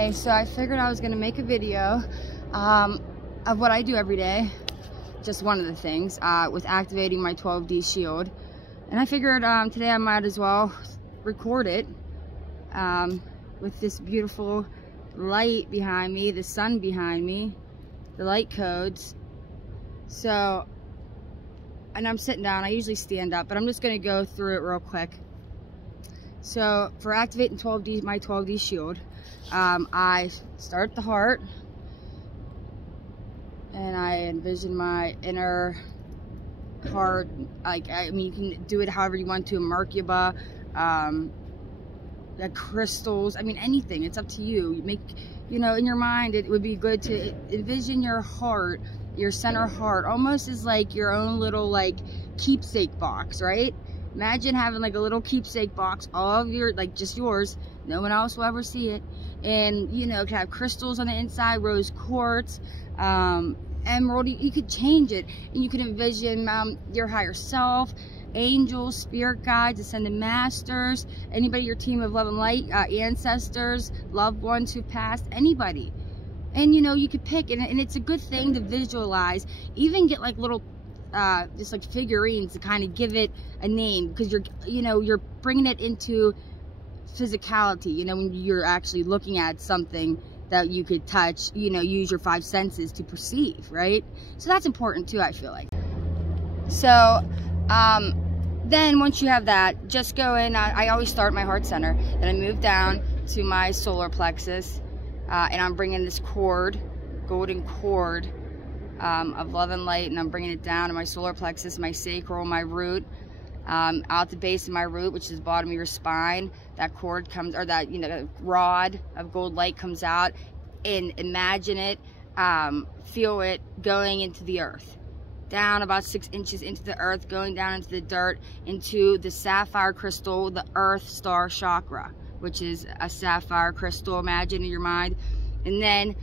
Okay, so I figured I was gonna make a video of what I do every day, just one of the things, with activating my 12D shield. And I figured today I might as well record it with this beautiful light behind me, the sun behind me, the light codes. So, and I'm sitting down, I usually stand up, but I'm just gonna go through it real quick. So for activating my 12D shield, I start at the heart and I envision my inner heart. Like, I mean, you can do it however you want to, a Merkaba, the crystals, I mean, anything, it's up to you. You make, you know, in your mind, it would be good to envision your heart, your center heart, almost as like your own little like keepsake box, right? Imagine having like a little keepsake box, all of your, like just yours, no one else will ever see it. And you know, it could have crystals on the inside, rose quartz, emerald. You could change it, and you could envision your higher self, angels, spirit guides, ascended masters, anybody, your team of love and light, ancestors, loved ones who passed, anybody. And you know, you could pick, and it's a good thing to visualize, even get like little just like figurines to kind of give it a name, because you're bringing it into physicality, you know, when you're actually looking at something that you could touch, you know, use your 5 senses to perceive, right? So that's important too, I feel like. So then once you have that, just go in. I always start my heart center, then I move down to my solar plexus, and I'm bringing this cord, golden cord of love and light, and I'm bringing it down to my solar plexus, my sacral, my root, out the base of my root, which is the bottom of your spine. That cord comes, or that, you know, rod of gold light comes out, and imagine it, feel it going into the earth, down about 6 inches into the earth, going down into the dirt, into the sapphire crystal, the earth star chakra, which is a sapphire crystal, imagine in your mind. And then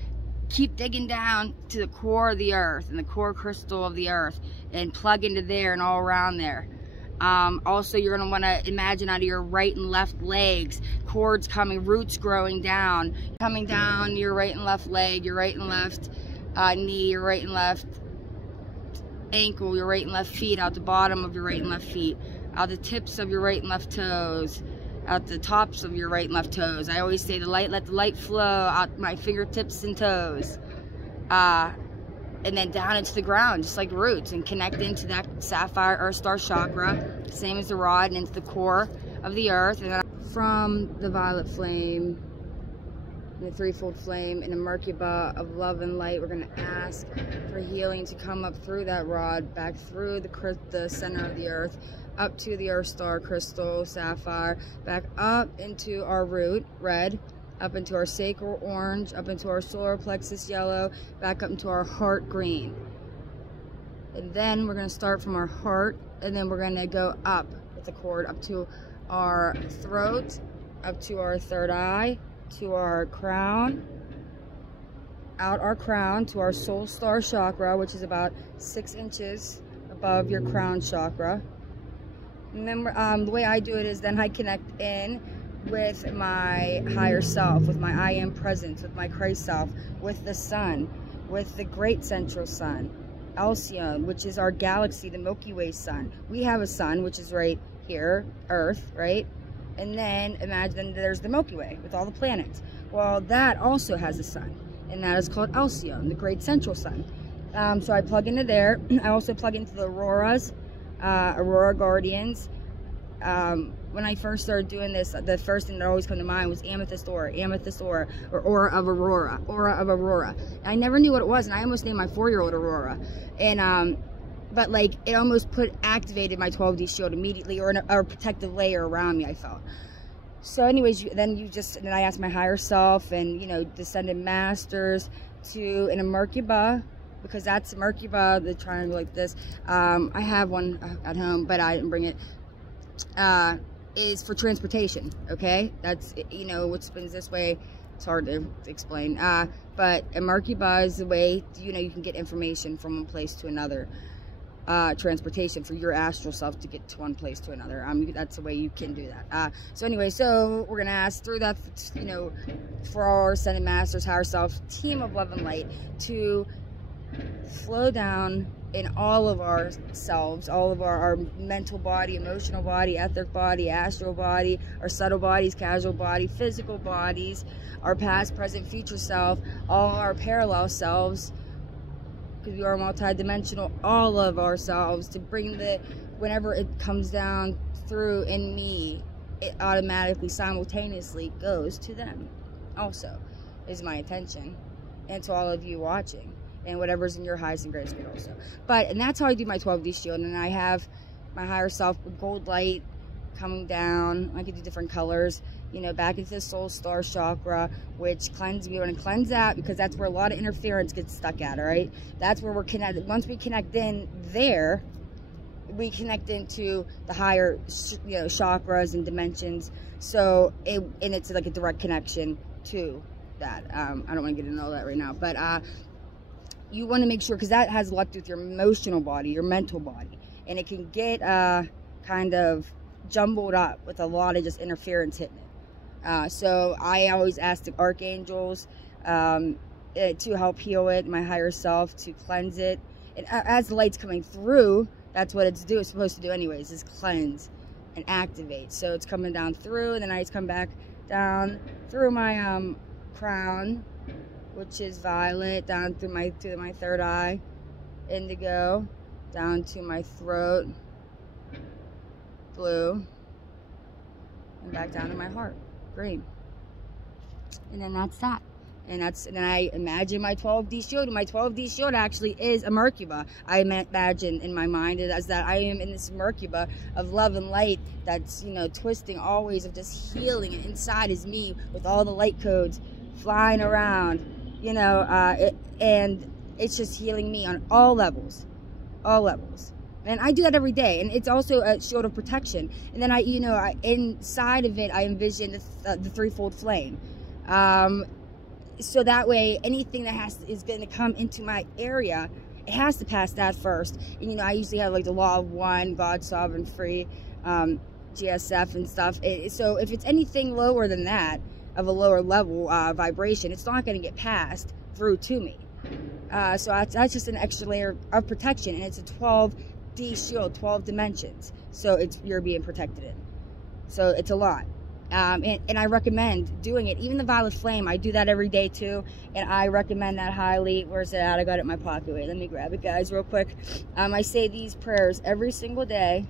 keep digging down to the core of the earth and the core crystal of the earth, and plug into there and all around there. Also, you're going to want to imagine out of your right and left legs, cords coming, roots growing down, coming down your right and left leg, your right and left knee, your right and left ankle, your right and left feet, out the bottom of your right and left feet, out the tips of your right and left toes, out the tops of your right and left toes. I always say let the light flow out my fingertips and toes, and then down into the ground, just like roots, and connect into that sapphire earth star chakra, same as the rod, and into the core of the earth. And then from the violet flame, the threefold flame, and a Merkaba of love and light, we're going to ask for healing to come up through that rod, back through the center of the earth, up to the earth star crystal, sapphire, back up into our root, red, up into our sacral, orange, up into our solar plexus, yellow, back up into our heart, green. And then we're going to start from our heart, and then we're going to go up with the cord up to our throat, up to our third eye, to our crown, out our crown to our soul star chakra, which is about 6 inches above your crown chakra. And then the way I do it is then I connect in with my higher self, with my I am presence, with my Christ self, with the sun, with the great central sun, Alcyone, which is our galaxy, the Milky Way sun. We have a sun, which is right here, Earth, right? And then imagine there's the Milky Way with all the planets. Well, that also has a sun, and that is called Alcyone, the great central sun. So I plug into there. I also plug into the auroras, Aurora Guardians. When I first started doing this, the first thing that always came to mind was amethyst aura, or aura of aurora, And I never knew what it was, and I almost named my 4-year-old Aurora. And but like, it almost activated my 12D shield immediately, or a protective layer around me, I felt. So anyways, then I asked my higher self, and you know, descended masters, to in a Merkaba, because that's Merkaba, the triangle like this. I have one at home, but I didn't bring it. Is for transportation, okay? That's, you know, what spins this way, it's hard to explain. But a Merkaba is the way, you know, you can get information from one place to another. transportation for your astral self to get to one place to another. That's the way you can do that. So anyway, so we're gonna ask through that, you know, for our ascended masters, higher self, team of love and light, to flow down in all of our selves, all of our mental body, emotional body, etheric body, astral body, our subtle bodies, casual body, physical bodies, our past, present, future self, all our parallel selves, because we are multidimensional, all of ourselves, to bring the, whenever it comes down through in me, it automatically, simultaneously goes to them also, is my intention, and to all of you watching, and whatever's in your highest and greatest good also. But, and that's how I do my 12D shield, and I have my higher self with gold light coming down. I can do different colors, you know, back into the soul star chakra, which cleanses me. I want to cleanse that, because that's where a lot of interference gets stuck at, all right? That's where we're connected. Once we connect in there, we connect into the higher, you know, chakras and dimensions. So, and it's like a direct connection to that. I don't want to get into all that right now, but you want to make sure, because that has a lot to do with your emotional body, your mental body, and it can get kind of jumbled up with a lot of just interference hitting it. So I always ask the archangels to help heal it, my higher self, to cleanse it. And as the light's coming through, that's what it's supposed to do anyways, is cleanse and activate. So it's coming down through, and then I just come back down through my crown, which is violet, down through my third eye, indigo, down to my throat, blue, and back down to my heart, green. And then that's that. And then I imagine my 12D shield. And my 12D shield actually is a Merkaba. I imagine in my mind it as that I am in this Merkaba of love and light that's, you know, twisting always, of just healing. And inside is me with all the light codes flying around. You know, and it's just healing me on all levels, and I do that every day. And it's also a shield of protection. And then inside of it, I envision the threefold flame, so that way anything that is going to come into my area, it has to pass that first. And, you know, I usually have like the law of one, God, sovereign, free, GSF and stuff. So if it's anything lower than that, of a lower level vibration, it's not going to get passed through to me. So that's just an extra layer of protection, and it's a 12D shield, 12 dimensions. So you're being protected in. So it's a lot. And I recommend doing it. Even the violet flame, I do that every day too, and I recommend that highly. Where's it at? I got it in my pocket. Wait, let me grab it, guys, real quick. I say these prayers every single day.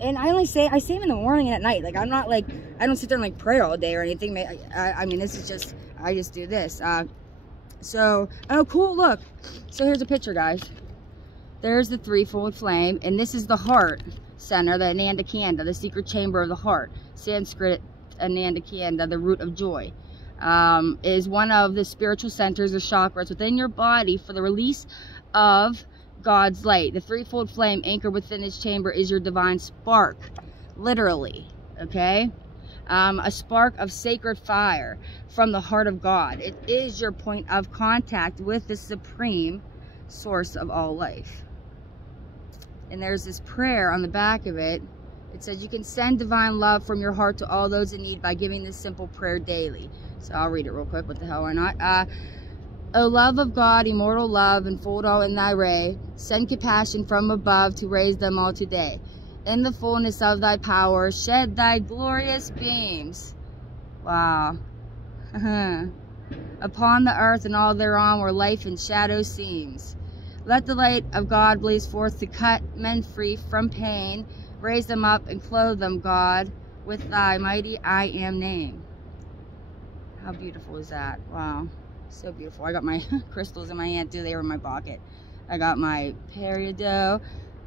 And I say them in the morning and at night. Like, I'm not like, I don't sit there and like pray all day or anything. I mean, this is just, I just do this. Oh, cool, look. So here's a picture, guys. There's the threefold flame, and this is the heart center, the Ananda Kanda, the secret chamber of the heart. Sanskrit, Ananda Kanda, the root of joy, is one of the spiritual centers or chakras within your body for the release of God's light. The threefold flame anchored within this chamber is your divine spark, literally, okay? A spark of sacred fire from the heart of God. It is your point of contact with the supreme source of all life. And there's this prayer on the back of it. It says you can send divine love from your heart to all those in need by giving this simple prayer daily. So I'll read it real quick. What the hell, why not? O love of God, immortal love, enfold all in thy ray. Send compassion from above to raise them all today. In the fullness of thy power, shed thy glorious beams. Wow. Upon the earth and all thereon where life and shadow seems. Let the light of God blaze forth to cut men free from pain. Raise them up and clothe them, God, with thy mighty I am name. How beautiful is that? Wow. So beautiful. I got my crystals in my hand too. They were in my pocket. I got my peridot,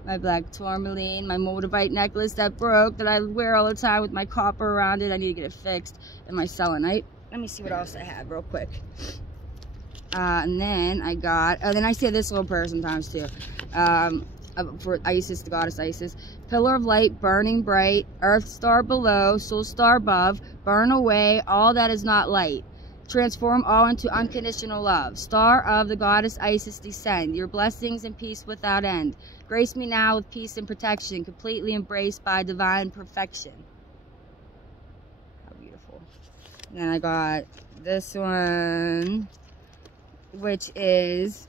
my black tourmaline, my moldavite necklace that broke, that I wear all the time with my copper around it. I need to get it fixed. And my selenite. Let me see what else I have real quick. And then I got, then I say this little prayer sometimes too. For Isis, the goddess Isis. Pillar of light, burning bright, earth star below, soul star above, burn away all that is not light. Transform all into unconditional love. Star of the goddess Isis, descend. Your blessings and peace without end. Grace me now with peace and protection, completely embraced by divine perfection. How beautiful. And then I got this one, which is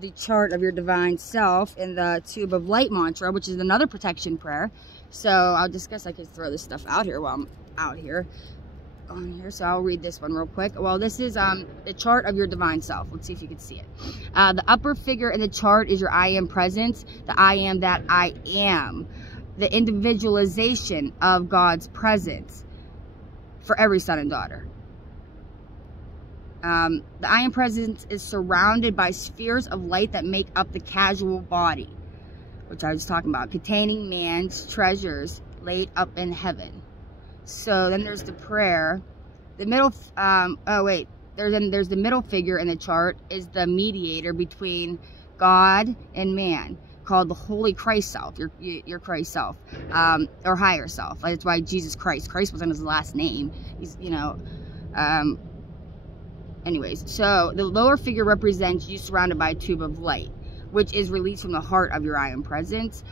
the chart of your divine self in the tube of light mantra, which is another protection prayer. So I'll discuss, I could throw this stuff out here while I'm out here on here. So I'll read this one real quick. Well, this is the chart of your divine self. Let's see if you can see it. The upper figure in the chart is your I am presence, the I am that I am, the individualization of God's presence for every son and daughter. The I am presence is surrounded by spheres of light that make up the casual body, which I was talking about, containing man's treasures laid up in heaven. So then there's the prayer. The middle, there's the middle figure in the chart is the mediator between God and man, called the Holy Christ Self, your Christ Self, or higher self. That's why Jesus Christ. Christ wasn't his last name. He's, you know, anyways. So the lower figure represents you surrounded by a tube of light, which is released from the heart of your I am presence.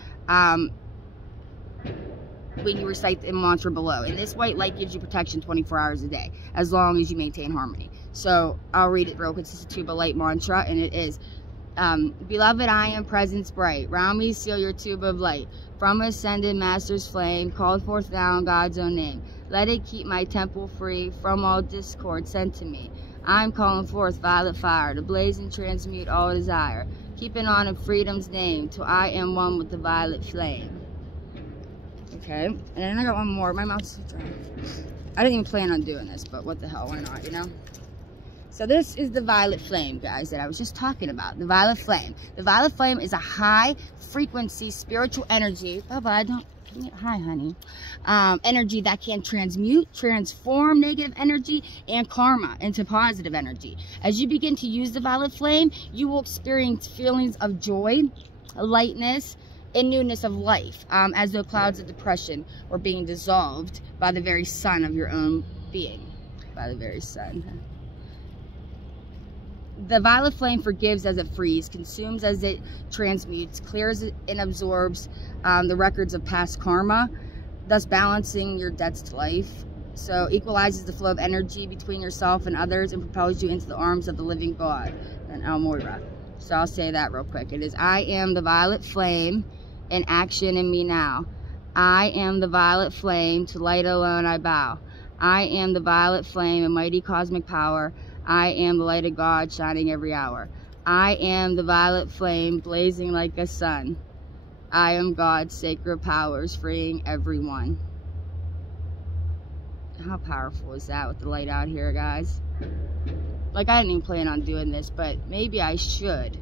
When you recite the mantra below. And this white light gives you protection 24 hours a day, as long as you maintain harmony. So I'll read it real quick. This is a tube of light mantra, and it is, beloved, I am presence bright. Round me seal your tube of light. From ascended master's flame, called forth now in God's own name. Let it keep my temple free from all discord sent to me. I'm calling forth violet fire to blaze and transmute all desire. Keeping on in freedom's name till I am one with the violet flame. Okay, and then I got one more. My mouth's so dry. I didn't even plan on doing this, but what the hell, why not, you know? So this is the violet flame, guys, that I was just talking about. The violet flame. The violet flame is a high frequency spiritual energy. Bye-bye, don't, hi, honey. Energy that can transform negative energy and karma into positive energy. As you begin to use the violet flame, you will experience feelings of joy, lightness, and newness of life, as though clouds of depression were being dissolved by the very sun of your own being. By the very sun. The violet flame forgives as it frees, consumes as it transmutes, clears and absorbs the records of past karma, thus balancing your debts to life. So equalizes the flow of energy between yourself and others and propels you into the arms of the living God and Al Moira. So I'll say that real quick. It is, I am the violet flame in action in me now. I am the violet flame, to light alone I bow. I am the violet flame, a mighty cosmic power. I am the light of God shining every hour. I am the violet flame, blazing like a sun. I am God's sacred powers, freeing everyone. How powerful is that with the light out here, guys? Like, I didn't even plan on doing this, but maybe I should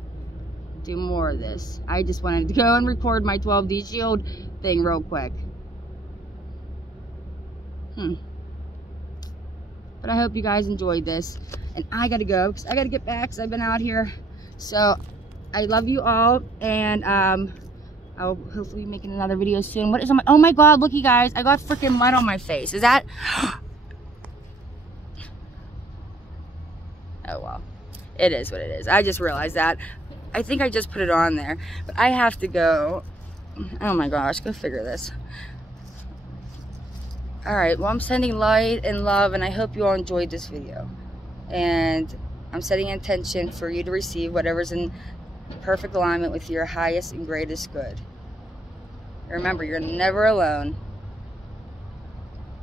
do more of this. I just wanted to go and record my 12D shield thing real quick. But I hope you guys enjoyed this. And I gotta go, because I gotta get back, because I've been out here. So, I love you all, and I'll hopefully be making another video soon. What is on my, oh my god, look you guys, I got freaking mud on my face. Is that, oh well, it is what it is. I just realized that. I think I just put it on there, but I have to go. Oh my gosh, go figure this. Alright, well, I'm sending light and love, and I hope you all enjoyed this video. And I'm setting intention for you to receive whatever's in perfect alignment with your highest and greatest good. Remember, you're never alone.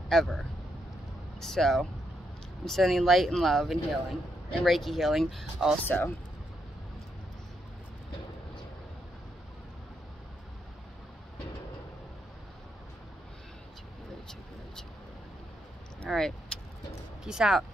Ever. So, I'm sending light and love and healing. And Reiki healing also. All right. Peace out.